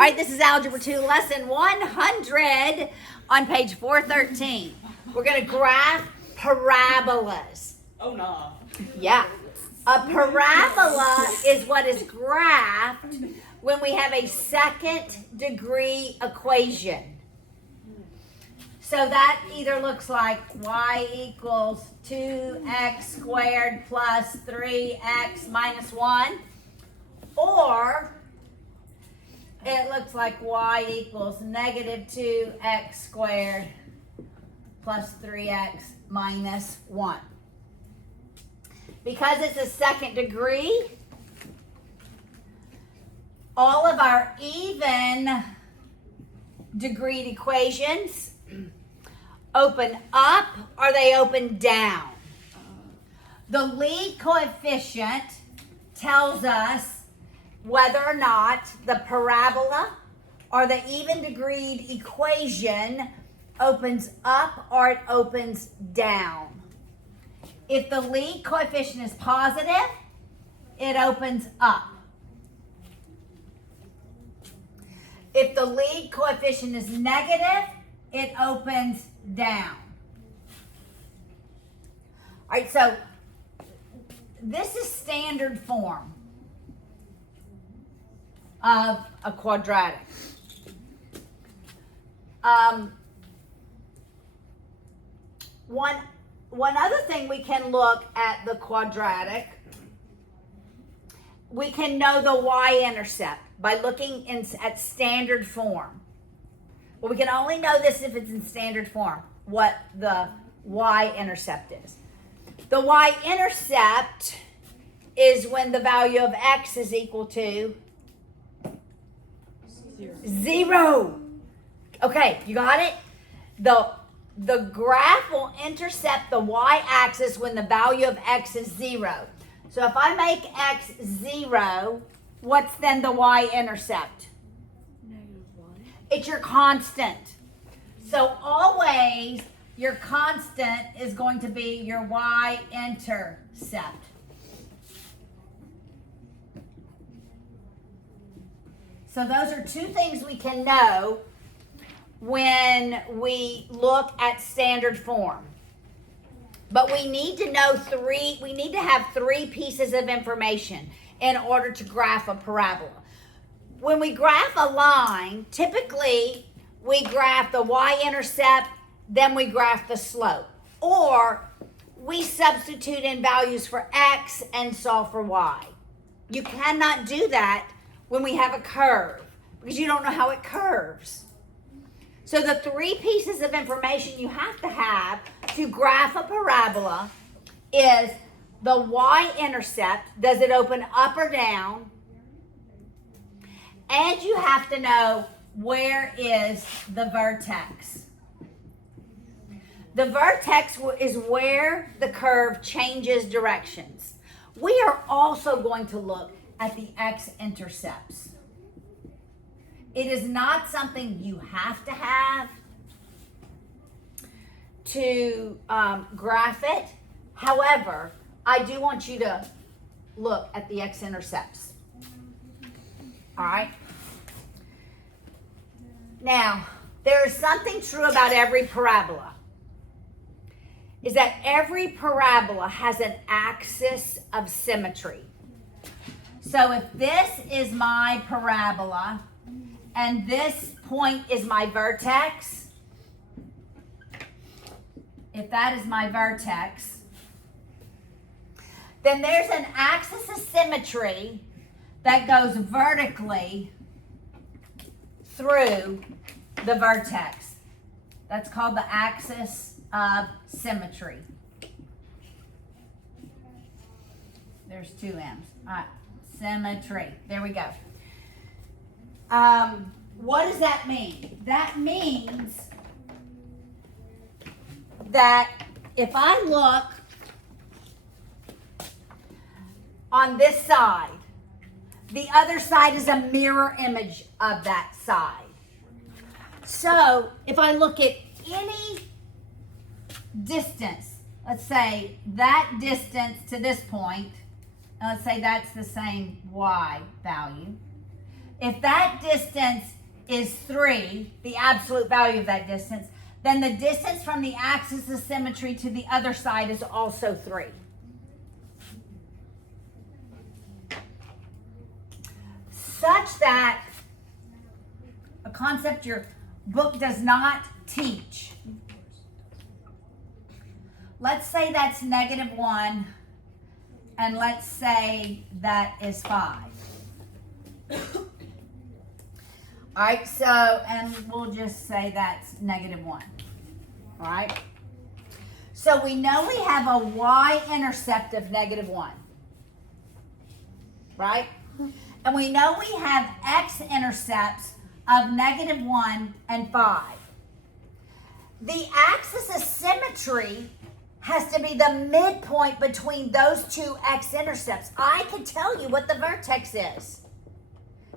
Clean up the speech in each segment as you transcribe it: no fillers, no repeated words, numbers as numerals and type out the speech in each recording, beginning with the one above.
right, this is Algebra 2, lesson 100 on page 413. We're going to graph parabolas. Oh, no. Yeah. A parabola is what is graphed when we have a second degree equation. So that either looks like y equals 2x squared plus 3x minus 1, or it looks like y equals negative 2x squared plus 3x minus 1. Because it's a second degree, all of our even degreed equations open up or they open down. The lead coefficient tells us whether or not the parabola or the even degreed equation opens up or it opens down. If the lead coefficient is positive, it opens up. If the lead coefficient is negative, it opens down. All right, so this is standard form of a quadratic. One other thing we can look at the quadratic, we can know the y-intercept by looking at standard form. Well, we can only know this if it's in standard form, what the y-intercept is. The y-intercept is when the value of x is equal to 0. Okay, you got it? The graph will intercept the y-axis when the value of x is 0. So if I make x 0, what's then the y-intercept? It's your constant. So always your constant is going to be your y-intercept. So those are two things we can know when we look at standard form. But we need to know we need to have three pieces of information in order to graph a parabola. When we graph a line, typically we graph the y-intercept, then we graph the slope. Or we substitute in values for x and solve for y. You cannot do that when we have a curve because you don't know how it curves. So the three pieces of information you have to graph a parabola is the y-intercept, does it open up or down? And you have to know where is the vertex. The vertex is where the curve changes directions. We are also going to look at the x-intercepts. It is not something you have to graph it. However, I do want you to look at the x-intercepts. All right? Now, there is something true about every parabola. Is that every parabola has an axis of symmetry. So if this is my parabola, and this point is my vertex, if that is my vertex, then there's an axis of symmetry that goes vertically through the vertex. That's called the axis of symmetry. There's two M's. All right, symmetry. There we go. What does that mean? That means that if I look on this side, the other side is a mirror image of that side. So if I look at any distance, let's say that distance to this point, and let's say that's the same y value. if that distance is 3, the absolute value of that distance, then the distance from the axis of symmetry to the other side is also 3. Such that a concept your book does not teach. Let's say that's -1, and let's say that is 5. All right, so, and we'll just say that's -1. All right? So we know we have a y-intercept of -1. Right? And we know we have x-intercepts of -1 and 5. The axis of symmetry has to be the midpoint between those two x-intercepts. I can tell you what the vertex is,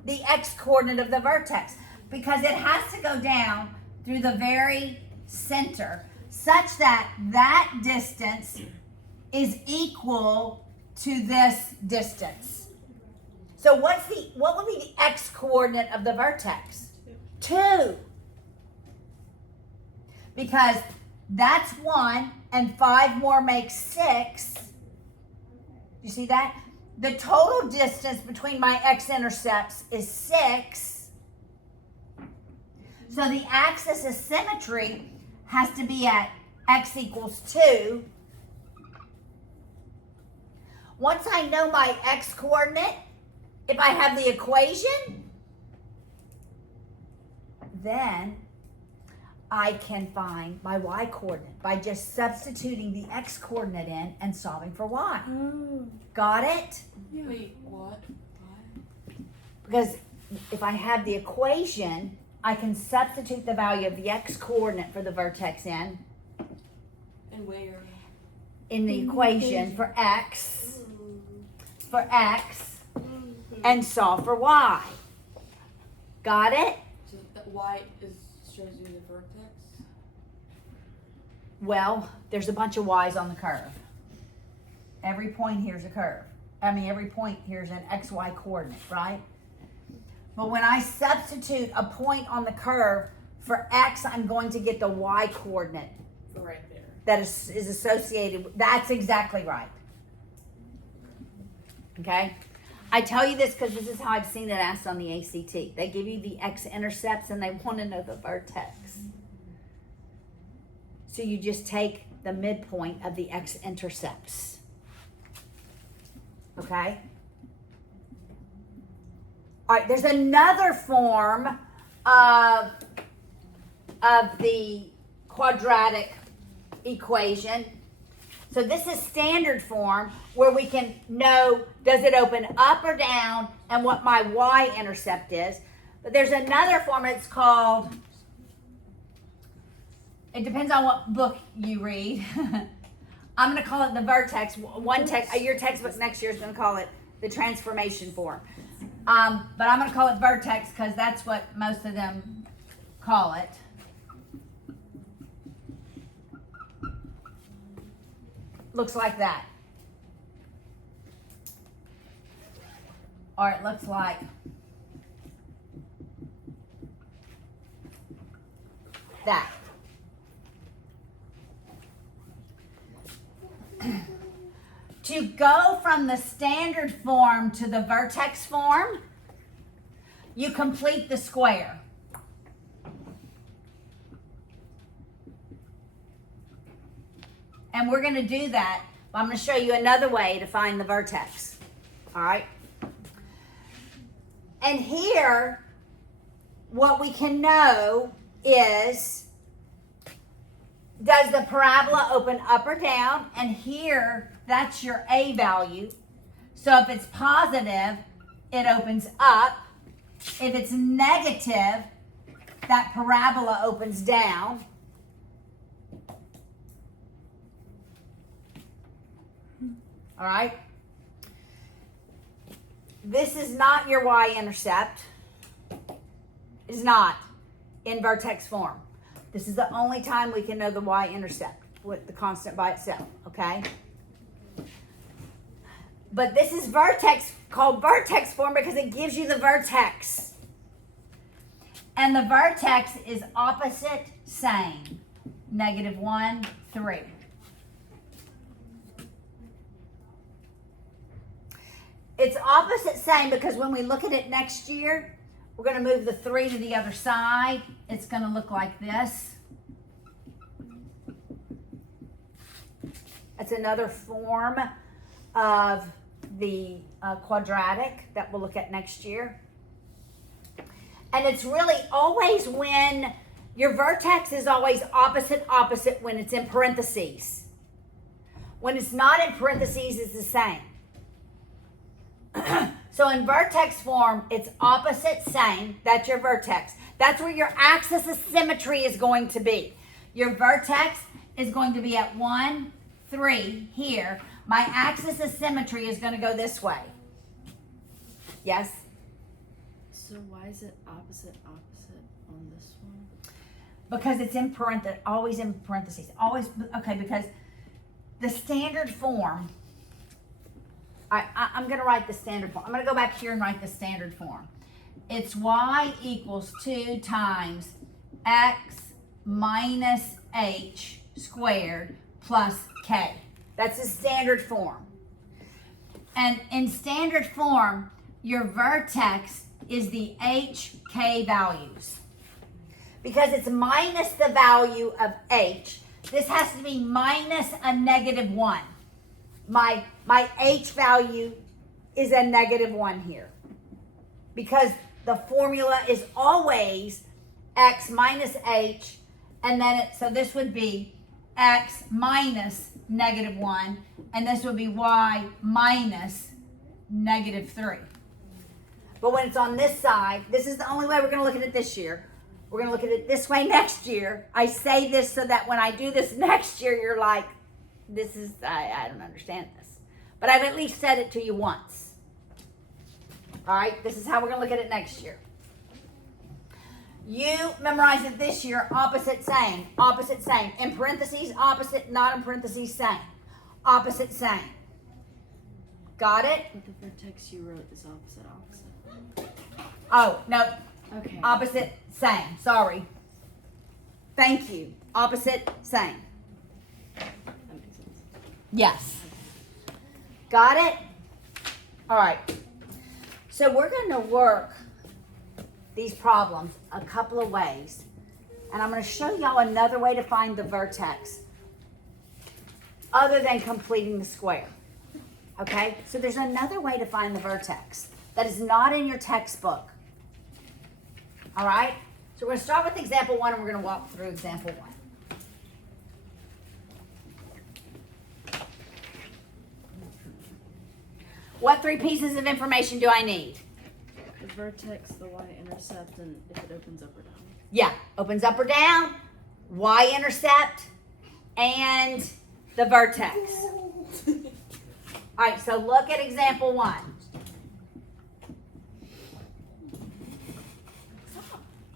the x-coordinate of the vertex, because it has to go down through the very center such that that distance is equal to this distance. So what would be the x-coordinate of the vertex? 2. Because that's 1 and 5 more makes 6. You see that? The total distance between my x-intercepts is 6. So the axis of symmetry has to be at x equals 2. Once I know my x-coordinate, if I have the equation, then I can find my y-coordinate by just substituting the x-coordinate in and solving for y. Got it? Yeah. Wait, what? Because if I have the equation, I can substitute the value of the x-coordinate for the vertex in. And where? In the equation for x. And solve for y. Got it? So that y shows you the vertex? Well, there's a bunch of y's on the curve. Every point here is a curve. Every point here is an xy coordinate, right? But when I substitute a point on the curve for x, I'm going to get the y coordinate. Right there. That is associated with, that's exactly right. Okay? I tell you this because this is how I've seen it asked on the ACT. They give you the x-intercepts and they want to know the vertex. So you just take the midpoint of the x-intercepts. Okay? All right, there's another form of the quadratic equation. So this is standard form where we can know, does it open up or down and what my y-intercept is. But there's another form, it's called, it depends on what book you read. I'm going to call it the vertex. Your textbook next year is going to call it the transformation form. But I'm going to call it vertex because that's what most of them call it. Looks like that. Or it looks like that. To go from the standard form to the vertex form, you complete the square. And we're going to do that. I'm going to show you another way to find the vertex. All right? And here, what we can know is, does the parabola open up or down? And here, that's your A value. So if it's positive, it opens up. If it's negative, that parabola opens down. All right? This is not your y-intercept. It is not in vertex form. This is the only time we can know the y-intercept with the constant by itself, okay? But this is vertex, called vertex form because it gives you the vertex. And the vertex is opposite same. -1, 3. It's opposite same because when we look at it next year, we're going to move the 3 to the other side. It's going to look like this. That's another form of the quadratic that we'll look at next year. And it's really always when your vertex is always opposite when it's in parentheses. When it's not in parentheses, it's the same. So in vertex form, it's opposite same. That's your vertex. That's where your axis of symmetry is going to be. Your vertex is going to be at 1, 3 here. My axis of symmetry is going to go this way. Yes? So why is it opposite on this one? Because it's in always in parentheses. Always, okay, because the standard form, I'm going to write the standard form. I'm going to go back here and write the standard form. It's y equals 2 times x minus h squared plus k. That's the standard form. And in standard form, your vertex is the hk values. Because it's minus the value of h, this has to be minus a -1. My h value is a -1 here. Because the formula is always x minus h, and then so this would be x minus -1, and this would be y minus -3. But when it's on this side, this is the only way we're going to look at it this year. We're going to look at it this way next year. I say this so that when I do this next year, you're like, this is, I don't understand this. But I've at least said it to you once. All right, this is how we're going to look at it next year. You memorize it this year, opposite same, opposite same. In parentheses, opposite, not in parentheses, same. Opposite same. Got it? But the vertex you wrote is opposite. Oh, no. Okay. Opposite, same. Sorry. Thank you. Opposite, same. That makes sense. Yes. Got it? All right. So we're going to work these problems a couple of ways. And I'm going to show y'all another way to find the vertex other than completing the square. Okay? So there's another way to find the vertex that is not in your textbook. All right? So we're going to start with example 1 and we're going to walk through example 1. What 3 pieces of information do I need? The vertex, the y-intercept, and if it opens up or down. Yeah, opens up or down, y-intercept, and the vertex. All right, so look at example 1.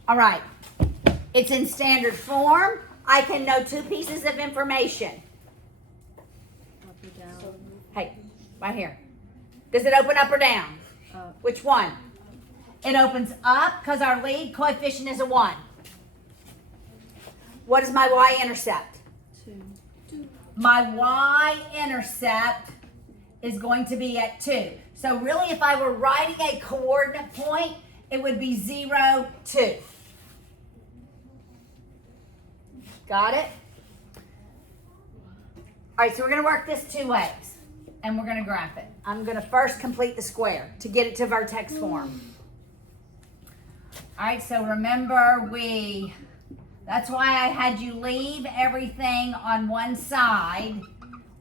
All right, it's in standard form. I can know 2 pieces of information. Up or down. Hey, right here. Does it open up or down? Up. Which one? It opens up because our lead coefficient is a 1. What is my y-intercept? 2. My y-intercept is going to be at 2. So really, if I were writing a coordinate point, it would be 0, 2. Got it? All right, so we're going to work this 2 ways, and we're going to graph it. I'm going to first complete the square to get it to vertex form. All right, so remember that's why I had you leave everything on one side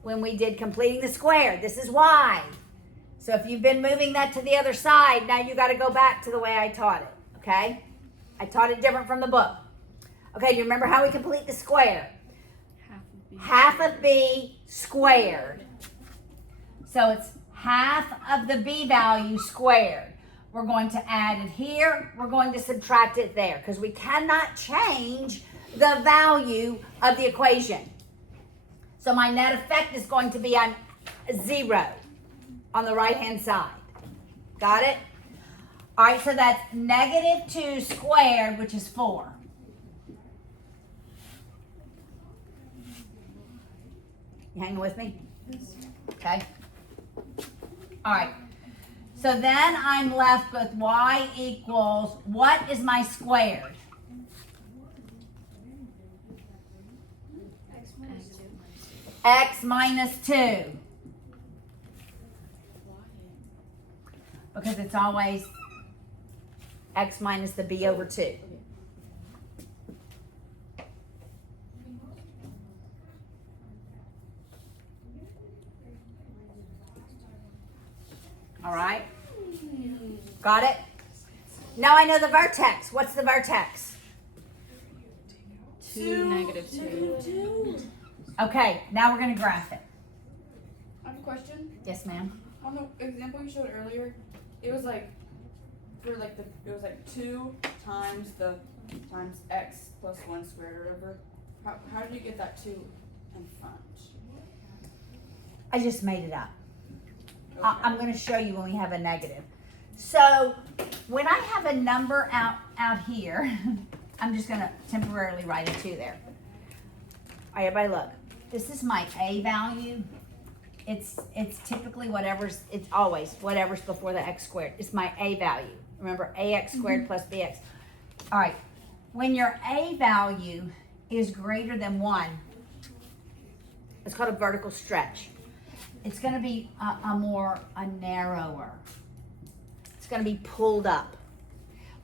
when we did completing the square. This is why. So if you've been moving that to the other side, now you got to go back to the way I taught it, okay? I taught it different from the book. Okay, do you remember how we complete the square? Half of b squared. So it's half of the b value squared. We're going to add it here. We're going to subtract it there because we cannot change the value of the equation. So my net effect is going to be on 0 on the right-hand side. Got it? All right, so that's negative 2 squared, which is 4. You hanging with me? Okay. All right. So then I'm left with y equals, what is my squared? X minus 2. Because it's always x minus the b over 2. All right? Got it? Now I know the vertex. What's the vertex? 2, negative 2. I Okay, now we're going to graph it. have a question. Yes, ma'am. On the example you showed earlier, it was like it was like 2 times x plus 1 squared or whatever. How did you get that 2 in front? I just made it up. Okay. I'm going to show you when we have a negative. So when I have a number out here, I'm just going to temporarily write a 2 there. All right, everybody look. This is my a value. It's typically it's always whatever's before the x squared. It's my a value. Remember, ax squared plus bx. All right, when your a value is greater than 1, it's called a vertical stretch. It's going to be a narrower. It's going to be pulled up.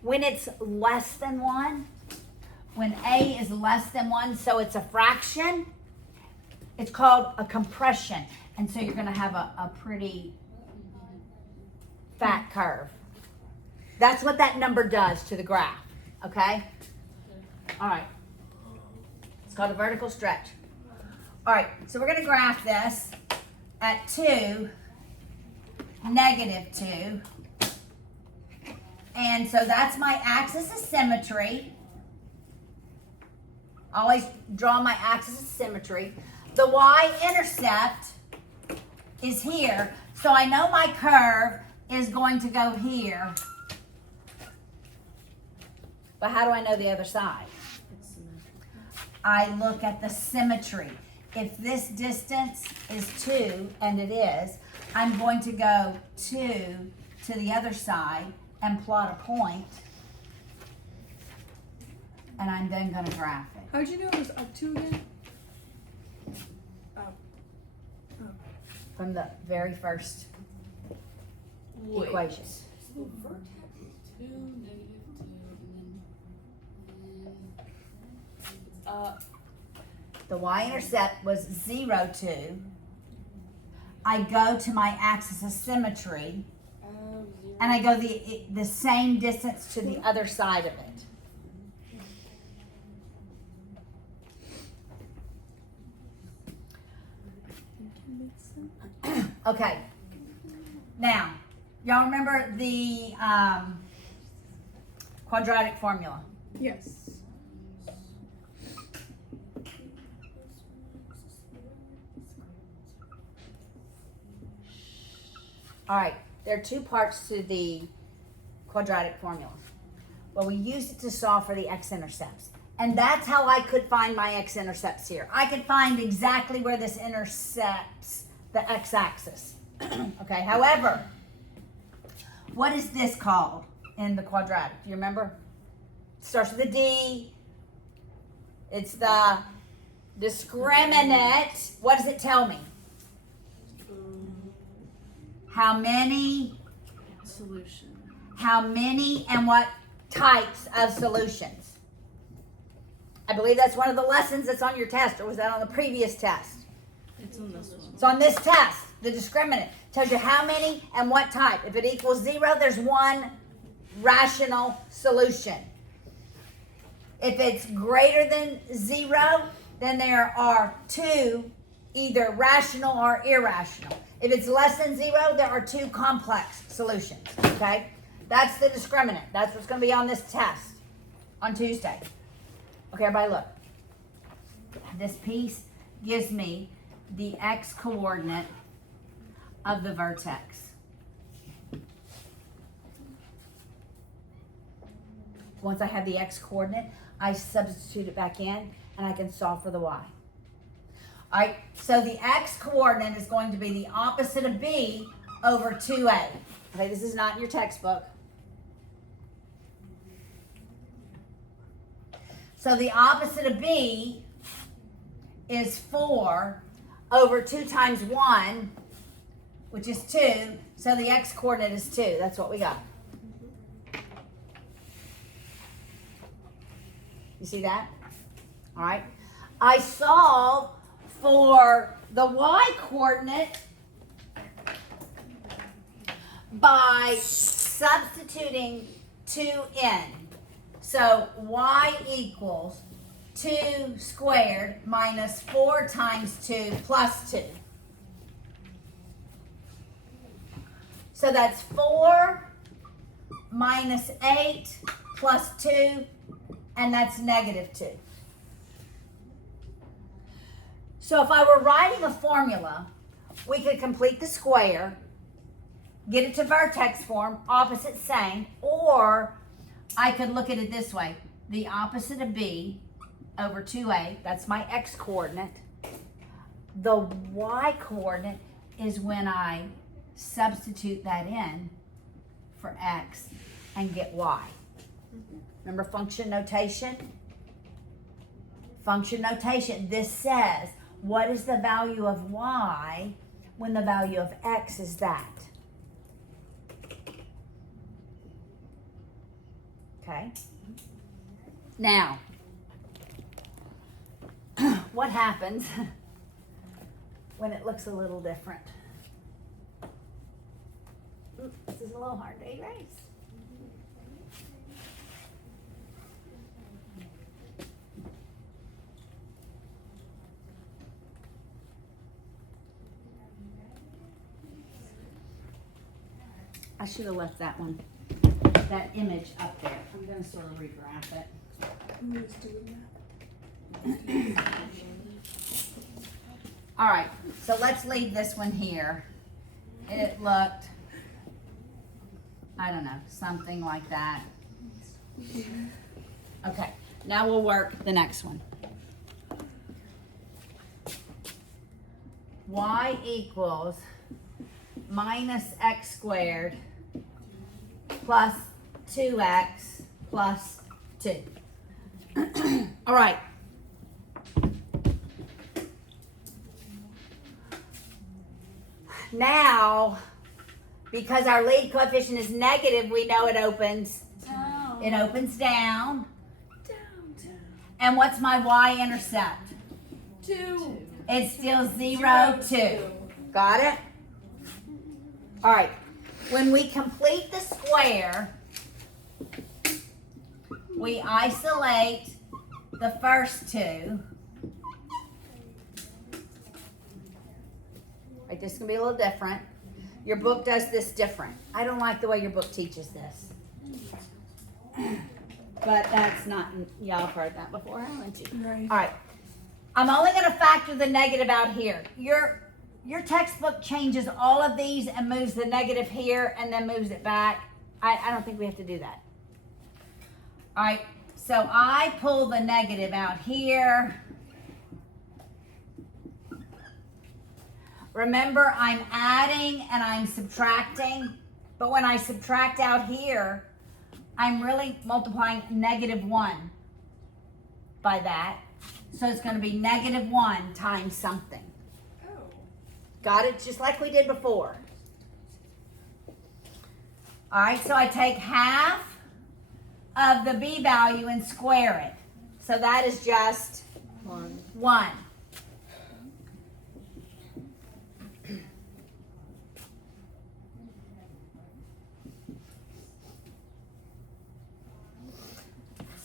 When it's less than 1, when a is less than 1, so it's a fraction, it's called a compression. And so you're going to have a pretty fat curve. That's what that number does to the graph, okay? All right. It's called a vertical stretch. All right, so we're going to graph this at 2, negative 2. And so that's my axis of symmetry. Always draw my axis of symmetry. The y-intercept is here. So I know my curve is going to go here. But how do I know the other side? I look at the symmetry. If this distance is 2, and it is, I'm going to go 2 to the other side and plot a point. And I'm then going to graph it. How'd you know it was up 2 again? From the very first equation. So the vertex is 2, negative 2, and then The y-intercept was 0, 2. I go to my axis of symmetry, 0. and I go the same distance to the other side of it. Okay. Now, y'all remember the quadratic formula? Yes. All right, there are 2 parts to the quadratic formula. Well, we used it to solve for the x-intercepts. And that's how I could find my x-intercepts here. I could find exactly where this intercepts the x-axis. Okay, however, what is this called in the quadratic? Do you remember? It starts with a D. It's the discriminant. What does it tell me? How many and what types of solutions? I believe that's one of the lessons that's on your test, or was that on the previous test? It's on this one. So on this test, the discriminant tells you how many and what type. If it equals 0, there's one rational solution. If it's greater than 0, then there are 2 either rational or irrational. If it's less than 0, there are 2 complex solutions, okay? That's the discriminant. That's what's going to be on this test on Tuesday. Okay, everybody look. This piece gives me the x-coordinate of the vertex. once I have the x coordinate, I substitute it back in and I can solve for the y. All right, so the x coordinate is going to be the opposite of b over 2a. Okay, this is not in your textbook. So the opposite of b is 4 over 2 times 1, which is 2. So the x coordinate is 2. That's what we got. You see that? All right. I solve for the y coordinate by substituting 2 in. So y equals 2 squared minus 4 times 2 plus 2. So that's 4 minus 8 plus 2, and that's negative 2. So if I were writing a formula, we could complete the square, get it to vertex form, opposite same, or I could look at it this way. The opposite of b over 2a, that's my x coordinate. The y coordinate is when I substitute that in for x and get y. Remember function notation? Function notation. This says, what is the value of y when the value of x is that? Okay. Now, what happens when it looks a little different? Oops, this is a little hard to erase. I should have left that one, that image up there. I'm going to sort of regraph it. Who is doing that? All right, so let's leave this one here. It looked, I don't know, something like that. Okay, now we'll work the next one. Y equals minus x squared plus 2x plus 2. All right. Now, because our lead coefficient is negative, we know it opens Down. It opens down. Down. And what's my y-intercept? 2. It's still 0, 2. Got it? All right. When we complete the square, we isolate the first two. Right, this is going to be a little different. Your book does this different. I don't like the way your book teaches this. But that's not, y'all have heard that before, haven't you? Right. All right. I'm only going to factor the negative out here. Your textbook changes all of these and moves the negative here and then moves it back. I don't think we have to do that. All right. So I pull the negative out here. Remember, I'm adding and I'm subtracting. But when I subtract out here, I'm really multiplying -1 by that. So it's going to be -1 times something. Oh. Got it? Just like we did before. All right, so I take half of the b value and square it. So that is just 1.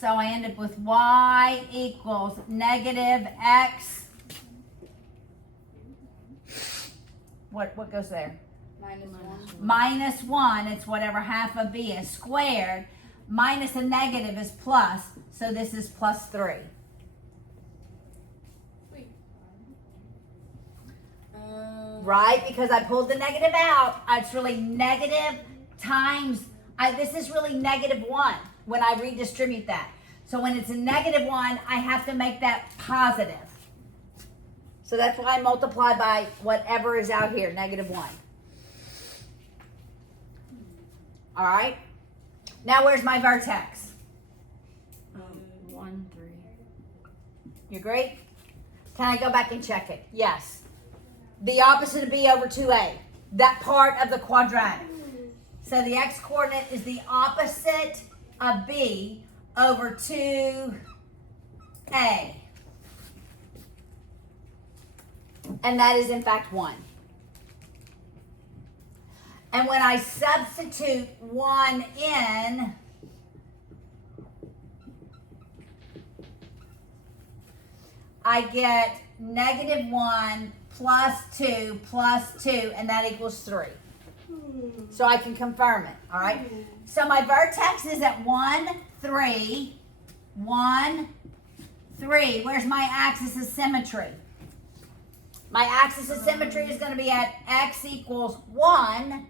So I end up with y equals -x. What goes there? -1. -1, it's whatever half of b is squared. Minus a negative is plus, so this is +3. Wait. Right? Because I pulled the negative out. It's really negative times, this is really -1. when I redistribute that. So when it's a negative 1, I have to make that positive. So that's why I multiply by whatever is out here, negative 1. All right? Now where's my vertex? 1, 3. You agree? Can I go back and check it? Yes. The opposite of b over 2a. That part of the quadratic. So the x-coordinate is the opposite of b over 2a. And that is in fact 1. And when I substitute 1 in, I get negative 1 plus 2 plus 2, and that equals 3. So I can confirm it, all right? So my vertex is at 1, 3, 1, 3. Where's my axis of symmetry? My axis of symmetry is going to be at x equals 1.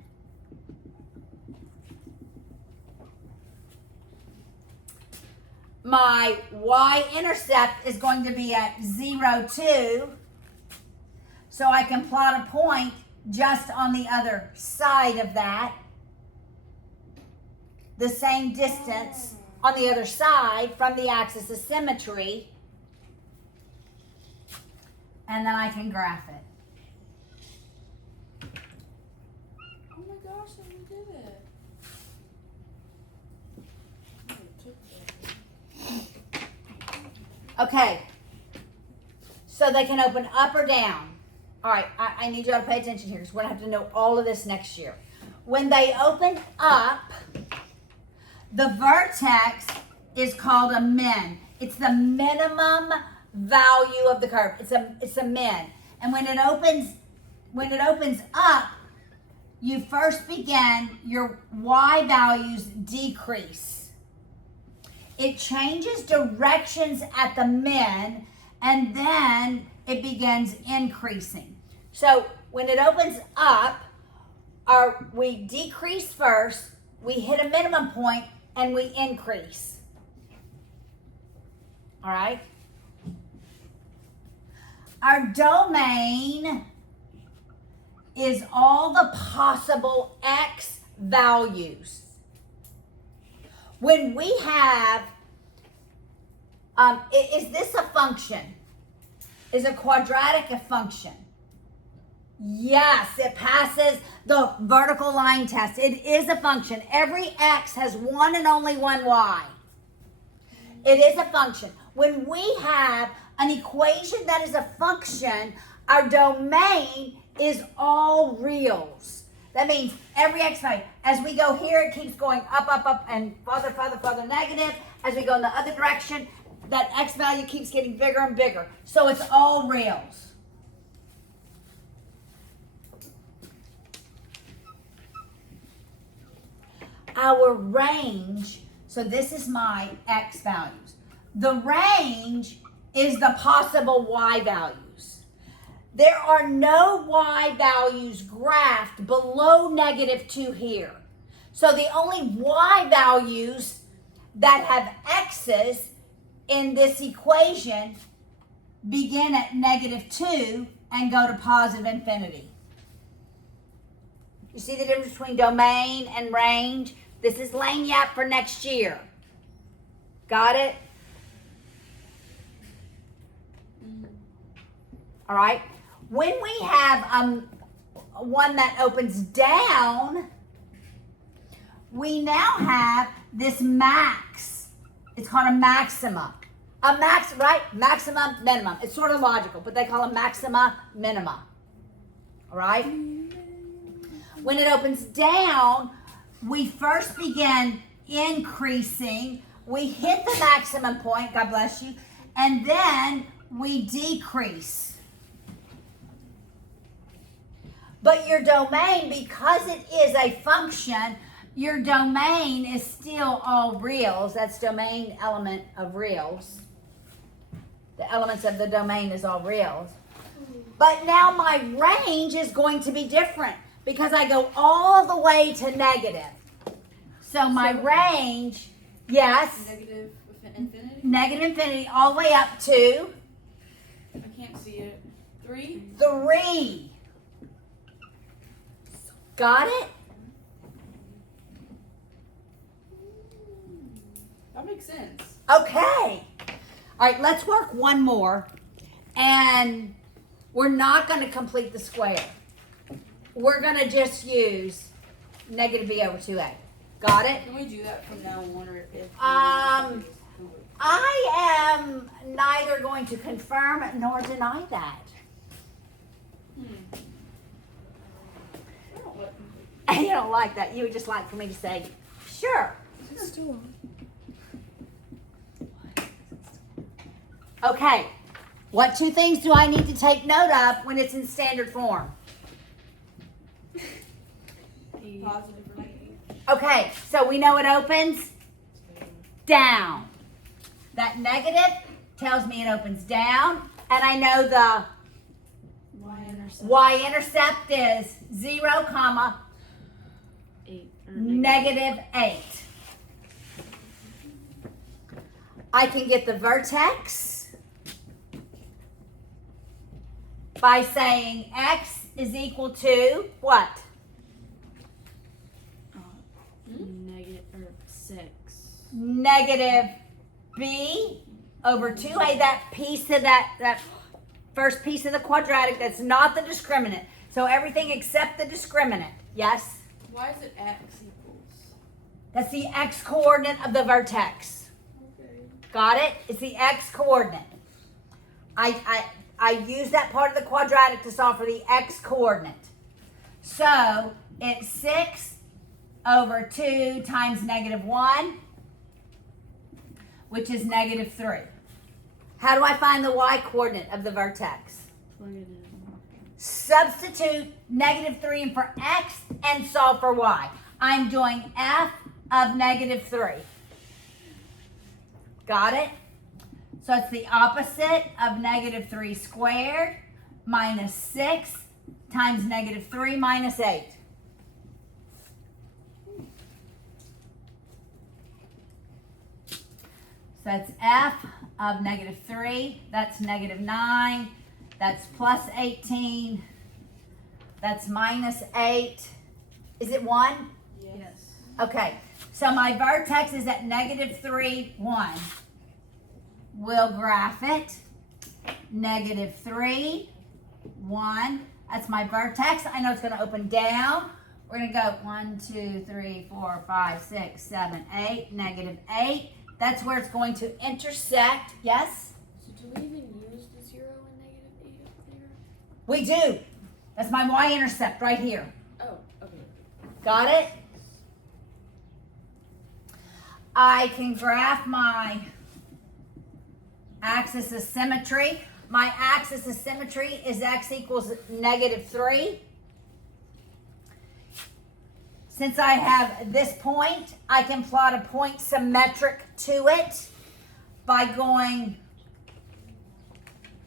My y-intercept is going to be at 0, 2. So I can plot a point just on the other side of that. The same distance on the other side from the axis of symmetry. And then I can graph it. Oh my gosh, I did it. Okay. So they can open up or down. All right, I need y'all to pay attention here because we're going to have to know all of this next year. When they open up, the vertex is called a min. It's the minimum value of the curve. It's a min. And when it opens up, you first begin, your y values decrease. It changes directions at the min, and then it begins increasing. So when it opens up, we decrease first, we hit a minimum point, and we increase. All right? Our domain is all the possible x values. When we have, is this a function? Is a quadratic a function? Yes, it passes the vertical line test. It is a function. Every x has one and only one y. It is a function. When we have an equation that is a function, our domain is all reals. That means every x value. As we go here, it keeps going up, up, up, and farther, farther, farther negative. As we go in the other direction, that x value keeps getting bigger and bigger. So it's all reals. Our range, so this is my x values. The range is the possible y values. There are no y values graphed below -2 here. So the only y values that have x's in this equation begin at -2 and go to positive infinity. You see the difference between domain and range? This is lagniappe for next year. Got it? All right. When we have one that opens down, we now have this max. It's called a maxima. Right? Maximum, minimum. It's sort of logical, but they call them maxima, minima. All right? When it opens down, we first begin increasing. We hit the maximum point, God bless you, and then we decrease. But your domain, because it is a function, your domain is still all reals. That's domain element of reals. The elements of the domain is all reals. But now my range is going to be different because I go all the way to negative. So my range Yes. Negative infinity? Negative infinity all the way up to I can't see it. 3? 3. Got it? That makes sense. Okay. All right, let's work one more. And we're not going to complete the square. We're going to just use negative b over 2a. Got it? Can we do that from now on, or if? I am neither going to confirm nor deny that. I don't like You don't like that. You would just like for me to say, sure. Is it still on? Okay. What 2 things do I need to take note of when it's in standard form? positive or negative. Okay, so we know it opens down. That negative tells me it opens down, and I know the Y-intercept. y-intercept is 0, comma, 8. Or negative 8. I can get the vertex by saying x is equal to what? Negative or 6. Negative b over 2a, that piece of that first piece of the quadratic that's not the discriminant. So everything except the discriminant. Yes? Why is it x equals? That's the x coordinate of the vertex. Okay. Got it? It's the x coordinate. I use that part of the quadratic to solve for the x coordinate. So it's 6 over 2 times negative 1, which is negative 3. How do I find the y coordinate of the vertex? Plug it in. Substitute negative 3 in for x and solve for y. I'm doing f of negative 3. Got it? So it's the opposite of negative 3 squared minus 6 times negative 3 minus 8. So that's f of negative 3. That's negative 9. That's plus 18. That's minus 8. Is it 1? Yes. Okay. So my vertex is at negative 3, 1. We'll graph it. Negative 3, 1. That's my vertex. I know it's going to open down. We're going to go 1, 2, 3, 4, 5, 6, 7, 8. Negative 8. That's where it's going to intersect. Yes? So do we even use the 0 and negative 8 up there? We do. That's my y-intercept right here. Oh, okay. Got it? I can graph my axis of symmetry. My axis of symmetry is x equals negative 3. Since I have this point, I can plot a point symmetric to it by going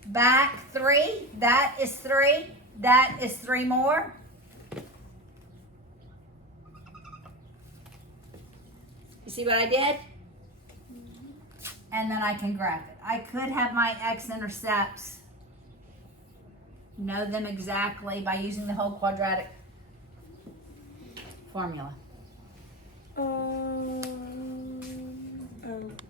back 3. That is 3. That is 3 more. You see what I did? And then I can graph it. I could have my x-intercepts, know them exactly by using the whole quadratic formula. Oh,